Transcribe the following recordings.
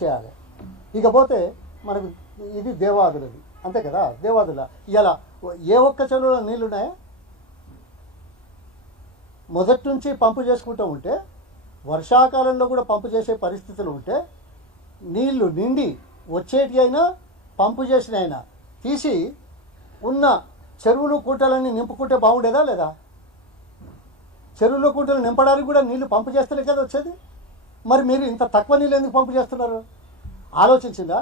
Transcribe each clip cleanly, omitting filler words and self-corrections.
చేయాలి. ఇకపోతే మనకు ఇది దేవాదులది అంతే కదా. దేవాదుల ఇలా ఏ ఒక్క చెరువులో నీళ్ళు ఉన్నాయా? మొదటి నుంచి పంపు చేసుకుంటూ ఉంటే, వర్షాకాలంలో కూడా పంపు చేసే పరిస్థితులు ఉంటే, నీళ్లు నిండి వచ్చేటి అయినా పంపు చేసిన అయినా తీసి ఉన్న చెరువులు కుంటలన్నీ నింపుకుంటే బాగుండేదా లేదా? చెరువులు కుంటలు నింపడానికి కూడా నీళ్లు పంపు చేస్తేనే కదా వచ్చేది. మరి మీరు ఇంత తక్కువ నీళ్ళు ఎందుకు పంపు చేస్తున్నారు? ఆలోచించిందా?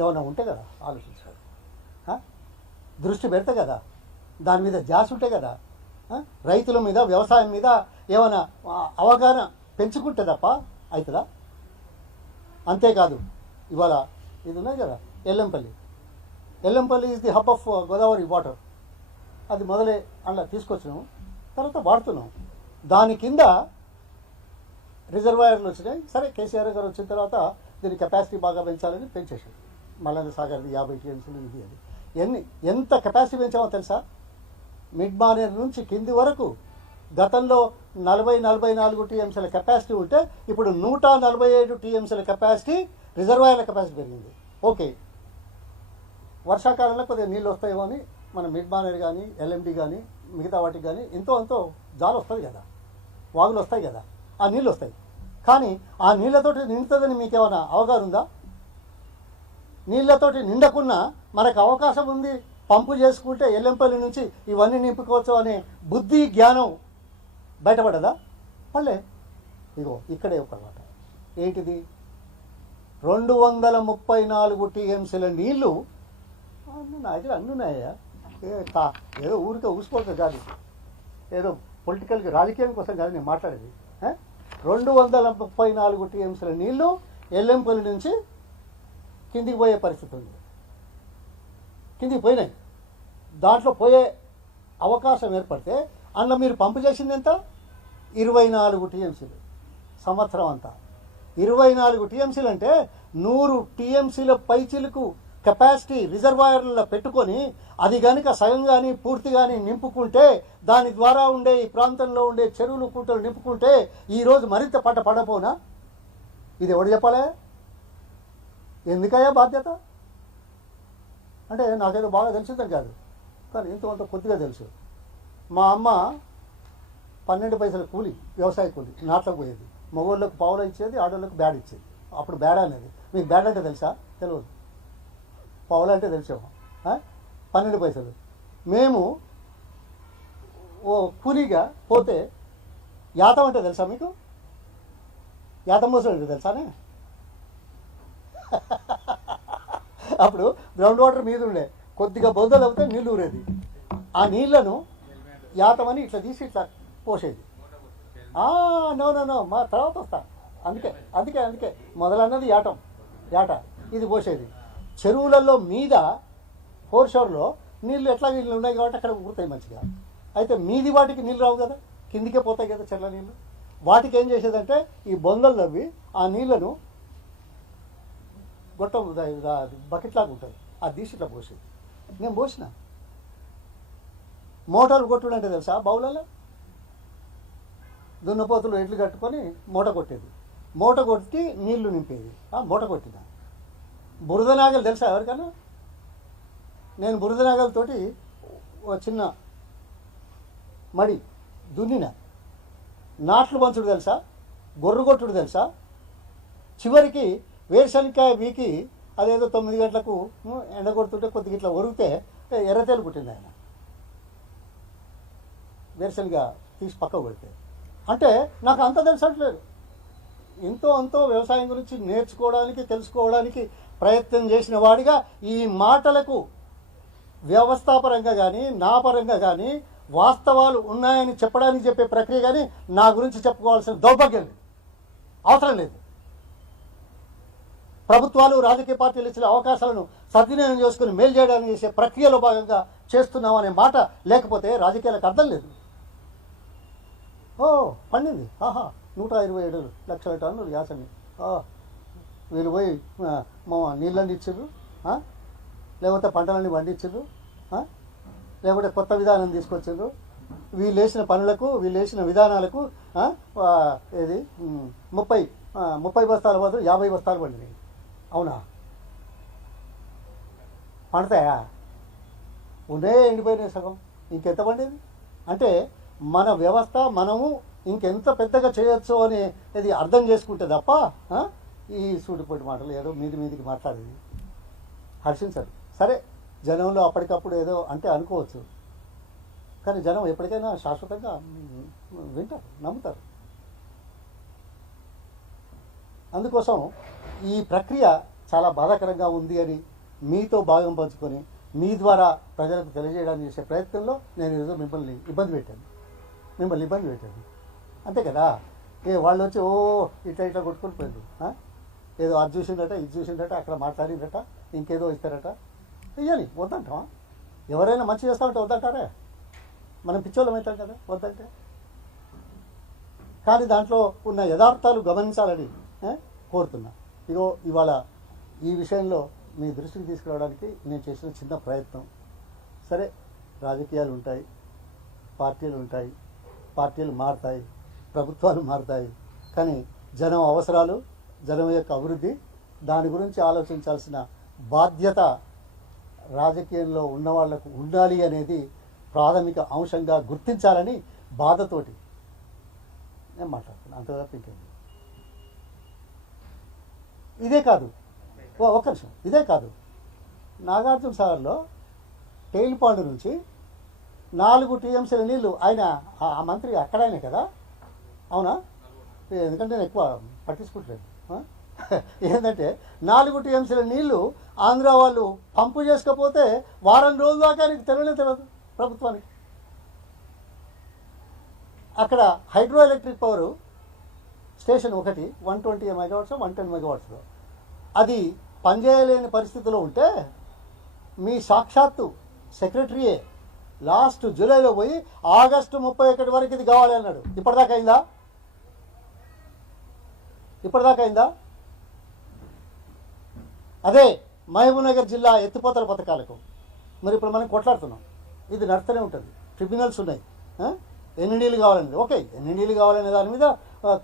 ఏమన్నా ఉంటే కదా ఆలోచించారు, దృష్టి పెడితే కదా, దాని మీద ధ్యాస ఉంటే కదా, రైతుల మీద వ్యవసాయం మీద ఏమైనా అవగాహన పెంచుకుంటే తప్ప అవుతుందా? అంతేకాదు ఇవాళ ఇది ఉన్నాయి కదా Yellampalli. Yellampalli is the hub of Godavari water. అది మొదలే అలా తీసుకొచ్చినాము, తర్వాత వాడుతున్నాం. దాని కింద రిజర్వాయర్లు వచ్చినాయి. సరే కేసీఆర్ గారు వచ్చిన తర్వాత దీని కెపాసిటీ బాగా పెంచాలని పెంచేసాడు. మల్లన్న సాగర్ది 50 టీఎంసీలు ఇది అది ఎంత కెపాసిటీ పెంచామో తెలుసా? మిడ్ మానేర్ నుంచి కింది వరకు గతంలో 40-44 టీఎంసీల కెపాసిటీ ఉంటే ఇప్పుడు 147 టీఎంసీల కెపాసిటీ రిజర్వాయర్ల కెపాసిటీ పెరిగింది. ఓకే, వర్షాకాలంలో కొద్దిగా నీళ్ళు వస్తాయేమో అని మన మిడ్ మానేర్ కానీ ఎల్ఎండి కానీ మిగతా వాటికి కానీ ఎంతో జాలు వస్తుంది కదా, వాగులు వస్తాయి కదా, ఆ నీళ్ళు వస్తాయి. కానీ ఆ నీళ్ళతోటి నిండుతుందని మీకేమైనా అవగాహన ఉందా? నీళ్ళతోటి నిండకున్నా మనకు అవకాశం ఉంది, పంపు చేసుకుంటే ఎల్లంపల్లి నుంచి ఇవన్నీ నింపుకోవచ్చు అనే బుద్ధి జ్ఞానం బయటపడదా? పల్లె ఇగో ఇక్కడే ఒక మాట ఏంటిది, 234 టీఎంసీల నీళ్ళు నా దగ్గర అన్నీ ఉన్నాయా? ఏదో ఊరికే ఊసిపోతుంది కాదు, ఏదో పొలిటికల్గా రాజకీయం కోసం కాదు నేను మాట్లాడేది. 234 టీఎంసీల నీళ్లు ఎల్లంపల్లి నుంచి కిందికి పోయే పరిస్థితి ఉంది. కిందికి పోయినాయి. దాంట్లో పోయే అవకాశం ఏర్పడితే అందులో మీరు పంపు చేసింది ఎంత? 24 టీఎంసీలు సంవత్సరం అంతా. 24 టీఎంసీలు అంటే 100 టీఎంసీల పైచిలకు కెపాసిటీ రిజర్వాయర్లలో పెట్టుకొని అది కనుక సగం కానీ పూర్తి కానీ నింపుకుంటే, దాని ద్వారా ఉండే ఈ ప్రాంతంలో ఉండే చెరువులు కుంటలు నింపుకుంటే ఈరోజు మరింత పంట పడపోనా? ఇది ఎవడు చెప్పాలే? ఎందుకయ్యా బాధ్యత? అంటే నాకేదో బాగా తెలిసిందని కాదు, కానీ ఇంత కొద్దిగా తెలుసు. మా అమ్మ 12 పైసల కూలి, వ్యవసాయ కూలి, నాట్లకు పోయేది. మగవాళ్ళకు పావులు ఇచ్చేది, ఆడవాళ్ళకు బ్యాడ్ ఇచ్చేది. అప్పుడు బ్యాడ్ అనేది మీకు బ్యాడ్ అంటే తెలుసా? తెలియదు. పావులు అంటే తెలిసాము. 12 పైసలు. మేము ఓ కూలీగా పోతే యాతం అంటే తెలుసా మీకు? యాతం మోసం అంటే తెలుసానే? అప్పుడు గ్రౌండ్ వాటర్ మీద ఉండే కొద్దిగా బొందలు అవుతే నీళ్ళు ఊరేది. ఆ నీళ్లను యాతమని ఇట్లా తీసి ఇట్లా పోసేది. నో మా తర్వాత వస్తా. అందుకే మొదలన్నది యాట ఇది పోసేది. చెరువులలో మీద ఫోర్షోర్లో నీళ్ళు ఎట్లా నీళ్ళు ఉన్నాయి కాబట్టి అక్కడ ఊరుతాయి మంచిగా. అయితే మీది వాటికి నీళ్ళు రావు కదా, కిందికే పోతాయి కదా చెర్ల నీళ్ళు. వాటికి ఏం చేసేదంటే ఈ బొందలు తవ్వి ఆ నీళ్లను గొట్టం బకెట్లాగా ఉంటుంది, ఆ తీసి ఇట్లా పోసేది. నేను పోసిన. మోటార్ కొట్టుడు అంటే తెలుసా? బౌలలో దున్నపోతులు ఎడ్లు కట్టుకొని మూట కొట్టేది. మూట కొట్టి నీళ్లు నింపేది. మూట కొట్టిన. బురద నాగలు తెలుసా ఎవరికైనా? నేను బురద నాగలతోటి చిన్న మడి దున్నిన. నాట్లు పంచుడు తెలుసా? గొర్రు కొట్టుడు తెలుసా? చివరికి వేరుశనకాయ వీకి అదేదో 9 గంటలకు ఎండగొడుతుంటే కొద్దిగా ఇట్లా ఒరిగితే ఎర్రతేలు పుట్టింది ఆయన. వేరుశనగ తీసి పక్కకు పెడితే. అంటే నాకు అంత తెలిసట్లేదు. అంతో వ్యవసాయం గురించి నేర్చుకోవడానికి, తెలుసుకోవడానికి ప్రయత్నం చేసిన వాడిగా ఈ మాటలకు వ్యవస్థాపరంగా కానీ నా పరంగా కానీ వాస్తవాలు ఉన్నాయని చెప్పడానికి చెప్పే ప్రక్రియ కానీ నా గురించి చెప్పుకోవాల్సిన దౌర్భాగ్యం లేదు, అవసరం లేదు. ప్రభుత్వాలు రాజకీయ పార్టీలు ఇచ్చిన అవకాశాలను సద్వినియోగం చేసుకుని మేలు చేయడానికి చేసే ప్రక్రియలో భాగంగా చేస్తున్నాం అనే మాట లేకపోతే రాజకీయాలకు అర్థం లేదు. పండింది 127 లక్షల టన్నులు యాసంగి. వీళ్ళు పోయి నీళ్ళని ఇచ్చారు, లేకపోతే పంటలన్నీ పండించారు, లేకపోతే కొత్త విధానం తీసుకొచ్చారు. వీళ్ళు వేసిన పనులకు, వీళ్ళు వేసిన విధానాలకు 30 30 బస్తాల బదులు 50 బస్తాలు పండినాయి. అవునా? పండుతాయా? ఉన్నాయే ఎండిపోయినాయి సగం. ఇంకెంత పండేది? అంటే మన వ్యవస్థ మనము ఇంకెంత పెద్దగా చేయొచ్చు అని ఇది అర్థం చేసుకుంటే తప్ప ఈ సూటిపోటి మాటలు ఏదో మీదికి మాట్లాడేది హర్షించరు. సరే, జనంలో అప్పటికప్పుడు ఏదో అంటే అనుకోవచ్చు, కానీ జనం ఎప్పటికైనా శాశ్వతంగా వింటారు, నమ్ముతారు. అందుకోసం ఈ ప్రక్రియ చాలా బాధాకరంగా ఉంది అని మీతో భాగం పంచుకొని మీ ద్వారా ప్రజలకు తెలియజేయడానికి చేసే ప్రయత్నంలో నేను ఏదో మిమ్మల్ని ఇబ్బంది పెట్టాను. అంతే కదా. వాళ్ళు వచ్చి ఇట్లా కొట్టుకొని పోయింది. ఏదో అది చూసిందట, ఇది చూసిందట, అక్కడ మాట్లాడిందట, ఇంకేదో ఇస్తారట. ఇయ్యాలి, వద్దంటావా? ఎవరైనా మంచి చేస్తామంటే వద్దంటారే? మనం పిచ్చోళ్ళం అవుతాం కదా వద్దంటే. కానీ దాంట్లో ఉన్న యథార్థాలు గమనించాలని కోరుతున్నా. ఇవాళ ఈ విషయంలో మీ దృష్టికి తీసుకురావడానికి నేను చేసిన చిన్న ప్రయత్నం. సరే, రాజకీయాలు ఉంటాయి, పార్టీలు ఉంటాయి, పార్టీలు మారుతాయి, ప్రభుత్వాలు మారుతాయి, కానీ జనం అవసరాలు, జనం యొక్క అభివృద్ధి, దాని గురించి ఆలోచించాల్సిన బాధ్యత రాజకీయంలో ఉన్న వాళ్లకు ఉండాలి అనేది ప్రాథమిక అంశంగా గుర్తించాలని బాధతోటి నేను మాట్లాడుతున్నాను. అంతగా ఇంకేంటి. ఇదే కాదు, ఒక్క నిమిషం, ఇదే కాదు, నాగార్జున సాగర్లో టెయిల్పాండ్ నుంచి 4 టీఎంసీల నీళ్లు ఆయన ఆ మంత్రి అక్కడైనా కదా. అవునా? ఎందుకంటే నేను ఎక్కువ పట్టించుకుంటలేదు. ఏంటంటే 4 టీఎంసీల నీళ్లు ఆంధ్ర వాళ్ళు పంపు చేసుకోకపోతే వారం రోజుల దాకా నీకు తెలియదు ప్రభుత్వానికి. అక్కడ హైడ్రో ఎలక్ట్రిక్ పవర్ స్టేషన్ ఒకటి 120 మెగావాట్స్ 110 మెగావాట్స్లో అది పనిచేయలేని పరిస్థితిలో ఉంటే మీ సాక్షాత్తు సెక్రటరీయే లాస్ట్ జూలైలో పోయి ఆగస్టు 31 వరకు ఇది కావాలి అన్నాడు. ఇప్పటిదాకా అయిందా? అదే మహబూబ్నగర్ జిల్లా ఎత్తిపోతల పథకాలకు మరి ఇప్పుడు మనం కొట్లాడుతున్నాం. ఇది నడుస్తూనే ఉంటుంది, ట్రిబ్యునల్స్ ఉన్నాయి. ఎన్ని నీళ్ళు కావాలనేది ఓకే, ఎన్ని నీళ్ళు కావాలనే దాని మీద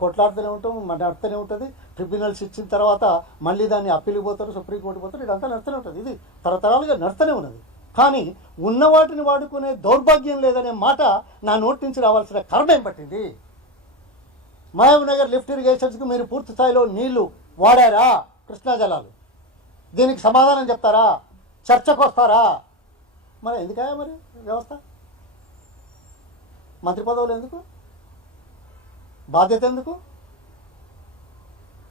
కొట్లాడుతూనే ఉంటాం, నడుస్తూనే ఉంటుంది. ట్రిబ్యునల్స్ ఇచ్చిన తర్వాత మళ్ళీ దాన్ని అప్పీల్కి పోతారు, సుప్రీంకోర్టు పోతారు, ఇదంతా నడుస్తూనే ఉంటుంది. ఇది తరతరాలుగా నడుస్తూనే ఉన్నది. కానీ ఉన్న వాటిని వాడుకునే దౌర్భాగ్యం లేదనే మాట నా నోటి నుంచి రావాల్సిన కర్మ ఏం పట్టింది? మహబూబ్నగర్ లిఫ్ట్ ఇరిగేషన్స్కి మీరు పూర్తి స్థాయిలో నీళ్లు వాడారా? కృష్ణా జలాలు, దీనికి సమాధానం చెప్తారా? చర్చకు వస్తారా? మరి ఎందుకయా మరి వ్యవస్థ? మంత్రి పదవులు ఎందుకు? బాధ్యత ఎందుకు?